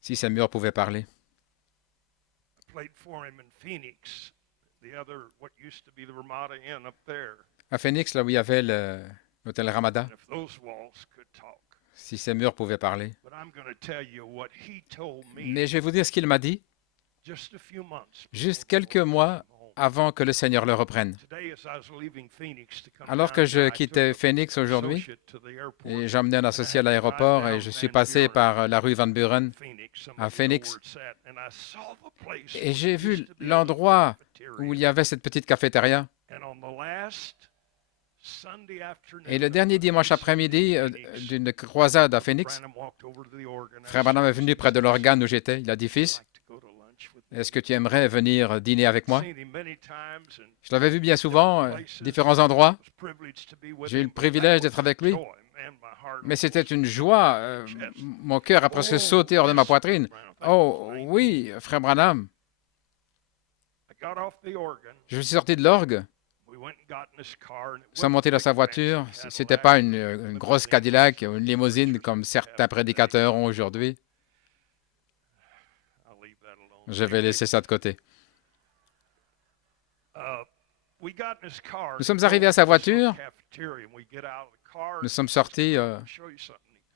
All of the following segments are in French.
Si ces murs pouvaient parler. À Phoenix, là où il y avait l'hôtel Ramada, si ces murs pouvaient parler. Mais je vais vous dire ce qu'il m'a dit juste quelques mois avant que le Seigneur le reprenne. Alors que je quittais Phoenix aujourd'hui, et j'emmenais un associé à l'aéroport et je suis passé par la rue Van Buren à Phoenix, et j'ai vu l'endroit où il y avait cette petite cafétéria. Et le dernier dimanche après-midi d'une croisade à Phoenix, Frère Branham est venu près de l'organe où j'étais. Il a dit, « Fils, est-ce que tu aimerais venir dîner avec moi ?» Je l'avais vu bien souvent, différents endroits. J'ai eu le privilège d'être avec lui. Mais c'était une joie. Mon cœur a presque sauté hors de ma poitrine. « Oh, oui, Frère Branham. » Je suis sorti de l'orgue. Nous sommes montés dans sa voiture. Ce n'était pas une grosse Cadillac ou une limousine comme certains prédicateurs ont aujourd'hui. Je vais laisser ça de côté. Nous sommes arrivés à sa voiture. Nous sommes sortis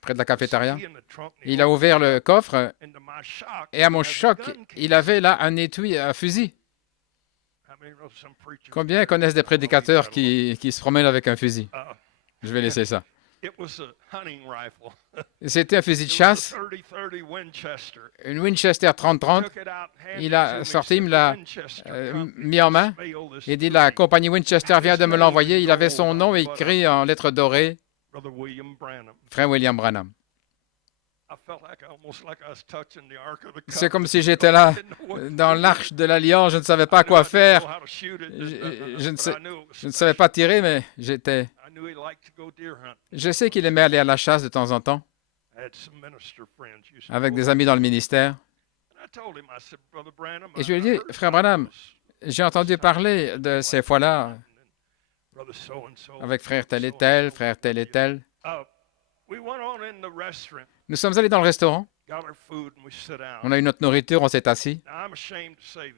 près de la cafétéria. Il a ouvert le coffre et à mon choc, il avait là un étui à fusil. Combien connaissent des prédicateurs qui se promènent avec un fusil? Je vais laisser ça. C'était un fusil de chasse, une Winchester 30-30. Il a sorti, il me l'a mis en main. Il dit, la compagnie Winchester vient de me l'envoyer. Il avait son nom écrit en lettres dorées, Frère William Branham. C'est comme si j'étais là, dans l'arche de l'Alliance, je ne savais pas quoi faire. Je ne savais pas tirer, mais j'étais... Je sais qu'il aimait aller à la chasse de temps en temps, avec des amis dans le ministère. Et je lui ai dit, Frère Branham, j'ai entendu parler de ces fois-là, avec frère tel et tel, frère tel et tel. Nous sommes allés dans le restaurant. On a eu notre nourriture, on s'est assis.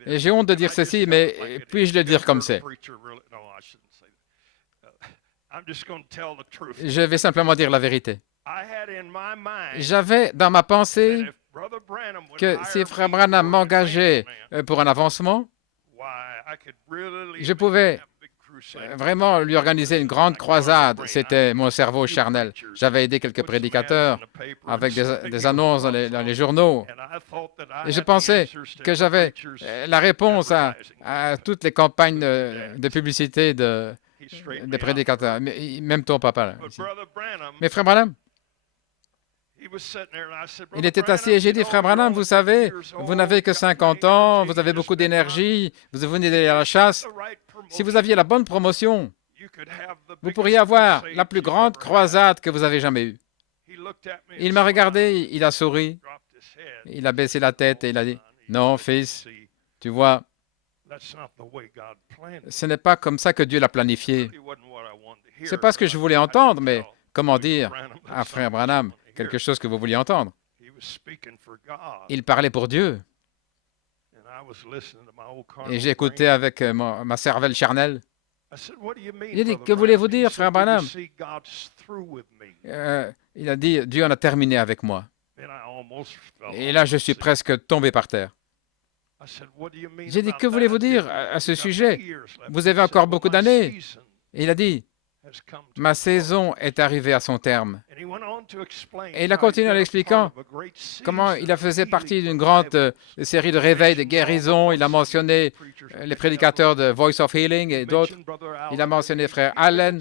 Et j'ai honte de dire ceci, mais puis-je le dire comme c'est? Je vais simplement dire la vérité. J'avais dans ma pensée que si Frère Branham m'engageait pour un avancement, je pouvais vraiment lui organiser une grande croisade. C'était mon cerveau charnel. J'avais aidé quelques prédicateurs avec des annonces dans les journaux. Et je pensais que j'avais la réponse à toutes les campagnes de publicité des prédicateurs. Même ton papa. Là, mais Frère Branham, il était assis et j'ai dit, Frère Branham, vous savez, vous n'avez que 50 ans, vous avez beaucoup d'énergie, vous venez d'aller à la chasse. Si vous aviez la bonne promotion, vous pourriez avoir la plus grande croisade que vous avez jamais eue. Il m'a regardé, il a souri, il a baissé la tête et il a dit, non, fils, tu vois, ce n'est pas comme ça que Dieu l'a planifié. Ce n'est pas ce que je voulais entendre, mais comment dire à Frère Branham quelque chose que vous vouliez entendre? Il parlait pour Dieu. Et j'ai écouté avec ma cervelle charnelle. Il a dit, que voulez-vous dire, Frère Branham? Il a dit, Dieu en a terminé avec moi. Et là, je suis presque tombé par terre. J'ai dit, que voulez-vous dire à ce sujet? Vous avez encore beaucoup d'années. Et il a dit, ma saison est arrivée à son terme. Et il a continué en expliquant comment il faisait partie d'une grande série de réveils, de guérisons. Il a mentionné les prédicateurs de Voice of Healing et d'autres. Il a mentionné Frère Allen.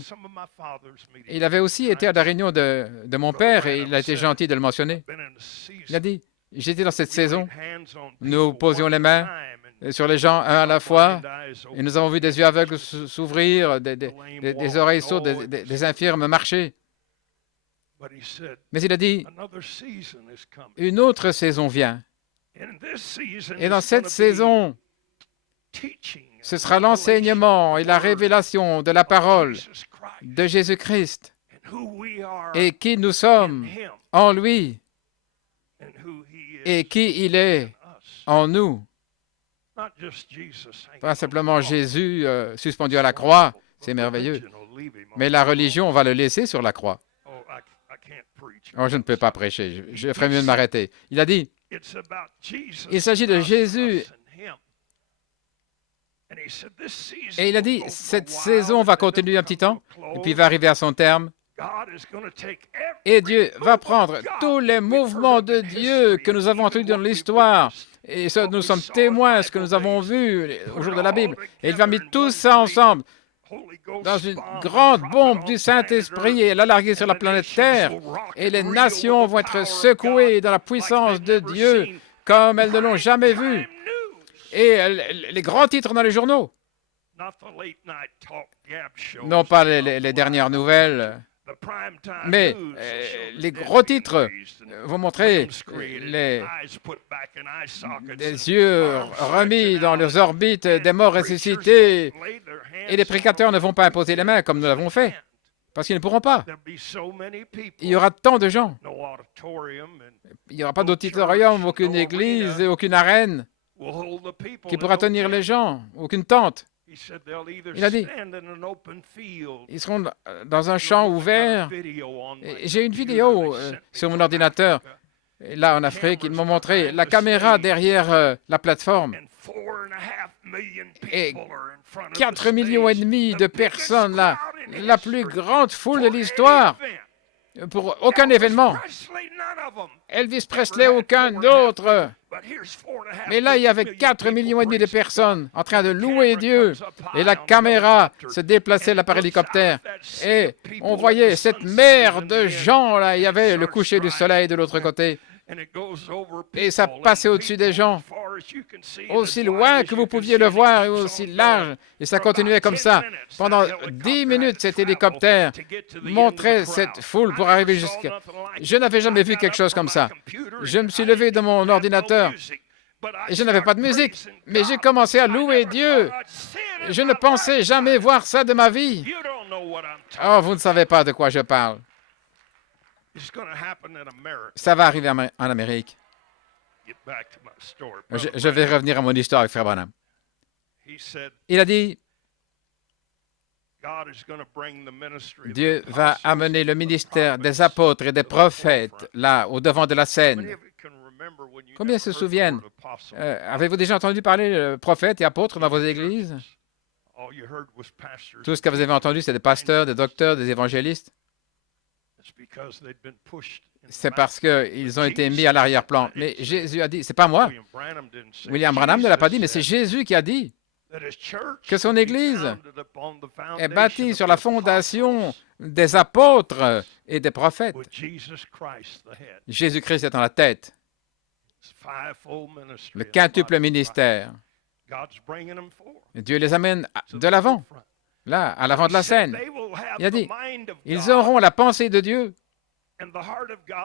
Il avait aussi été à la réunion de mon père et il a été gentil de le mentionner. Il a dit, j'étais dans cette saison. Nous posions les mains sur les gens, un à la fois, et nous avons vu des yeux aveugles s'ouvrir, des oreilles sourdes, des infirmes marcher. Mais il a dit, une autre saison vient. Et dans cette saison, ce sera l'enseignement et la révélation de la parole de Jésus-Christ et qui nous sommes en lui. et qui il est en nous. Pas simplement Jésus suspendu à la croix, c'est merveilleux. Mais la religion, on va le laisser sur la croix. Oh, je ne peux pas prêcher, je ferais mieux de m'arrêter. Il a dit, il s'agit de Jésus. Et il a dit, cette saison va continuer un petit temps, et puis va arriver à son terme. Et Dieu va prendre tous les mouvements de Dieu que nous avons entendus dans l'histoire, et ça, nous sommes témoins de ce que nous avons vu au jour de la Bible. Et il va mettre tout ça ensemble dans une grande bombe du Saint-Esprit et la larguer sur la planète Terre. Et les nations vont être secouées dans la puissance de Dieu comme elles ne l'ont jamais vu. Et les grands titres dans les journaux, non pas les dernières nouvelles, mais les gros titres vont montrer les yeux remis dans leurs orbites des morts ressuscités, et les prédicateurs ne vont pas imposer les mains comme nous l'avons fait, parce qu'ils ne pourront pas. Il y aura tant de gens. Il n'y aura pas d'auditorium, aucune église, aucune arène qui pourra tenir les gens, aucune tente. Il a dit, ils seront dans un champ ouvert. J'ai une vidéo sur mon ordinateur. Et là, en Afrique, ils m'ont montré la caméra derrière la plateforme. Et 4,5 millions de personnes là, la plus grande foule de l'histoire, pour aucun événement. Elvis Presley, aucun autre. Mais là, il y avait 4,5 millions de personnes en train de louer Dieu. Et la caméra se déplaçait là par hélicoptère. Et on voyait cette mer de gens là. Il y avait le coucher du soleil de l'autre côté. Et ça passait au-dessus des gens, aussi loin que vous pouviez le voir et aussi large. Et ça continuait comme ça. Pendant 10 minutes, cet hélicoptère montrait cette foule pour arriver jusqu'à... Je n'avais jamais vu quelque chose comme ça. Je me suis levé de mon ordinateur et je n'avais pas de musique. Mais j'ai commencé à louer Dieu. Je ne pensais jamais voir ça de ma vie. Oh, vous ne savez pas de quoi je parle. Ça va arriver en Amérique. Je vais revenir à mon histoire avec Frère Branham. Il a dit, Dieu va amener le ministère des apôtres et des prophètes là, au devant de la scène. Combien se souviennent? Avez-vous déjà entendu parler de prophètes et apôtres dans vos églises? Tout ce que vous avez entendu, c'est des pasteurs, des docteurs, des évangélistes. C'est parce qu'ils ont été mis à l'arrière-plan. Mais Jésus a dit, c'est pas moi. William Branham ne l'a pas dit, mais c'est Jésus qui a dit que son Église est bâtie sur la fondation des apôtres et des prophètes. Jésus-Christ est en la tête. Le quintuple ministère. Dieu les amène de l'avant, là, à l'avant de la scène. Il a dit, ils auront la pensée de Dieu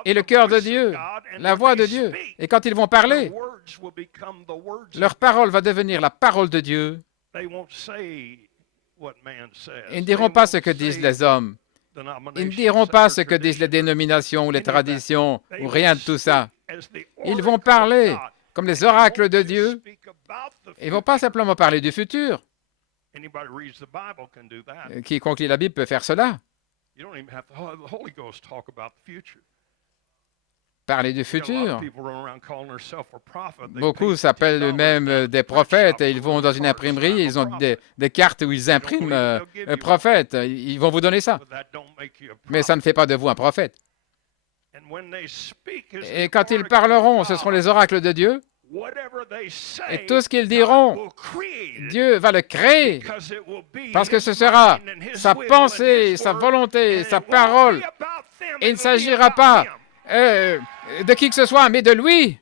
et le cœur de Dieu, la voix de Dieu. Et quand ils vont parler, leur parole va devenir la parole de Dieu. Ils ne diront pas ce que disent les hommes. Ils ne diront pas ce que disent les dénominations ou les traditions ou rien de tout ça. Ils vont parler comme les oracles de Dieu. Ils ne vont pas simplement parler du futur. Quiconque lit la Bible peut faire cela. Parler du futur. Beaucoup s'appellent eux-mêmes des prophètes et ils vont dans une imprimerie et ils ont des cartes où ils impriment prophète. Ils vont vous donner ça. Mais ça ne fait pas de vous un prophète. Et quand ils parleront, ce seront les oracles de Dieu. Et tout ce qu'ils diront, Dieu va le créer parce que ce sera sa pensée, sa volonté, sa parole. Et il ne s'agira pas de qui que ce soit, mais de lui.